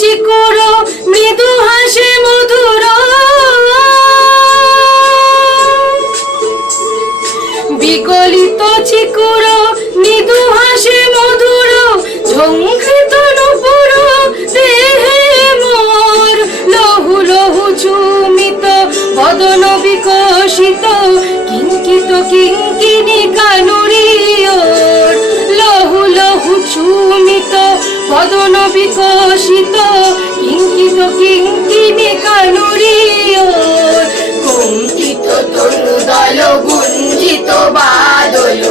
চিকুর মৃদু হাসে মধুর, বিকলিত চিকুর মৃদু হাসে মধুর, ঝঙ্কৃত নূপুর দেহে মোর, লহু লহু চুমিত বদন বিকশিত, কিঙ্কিত কিঙ্কিণী কানুরী ওর, লহু লহু চুমিত বদন বিকশিত, কিঙ্কিত কিঙ্কিণী কানুরী ওর, কম্পিত তনুদল গুঞ্জিত বাদল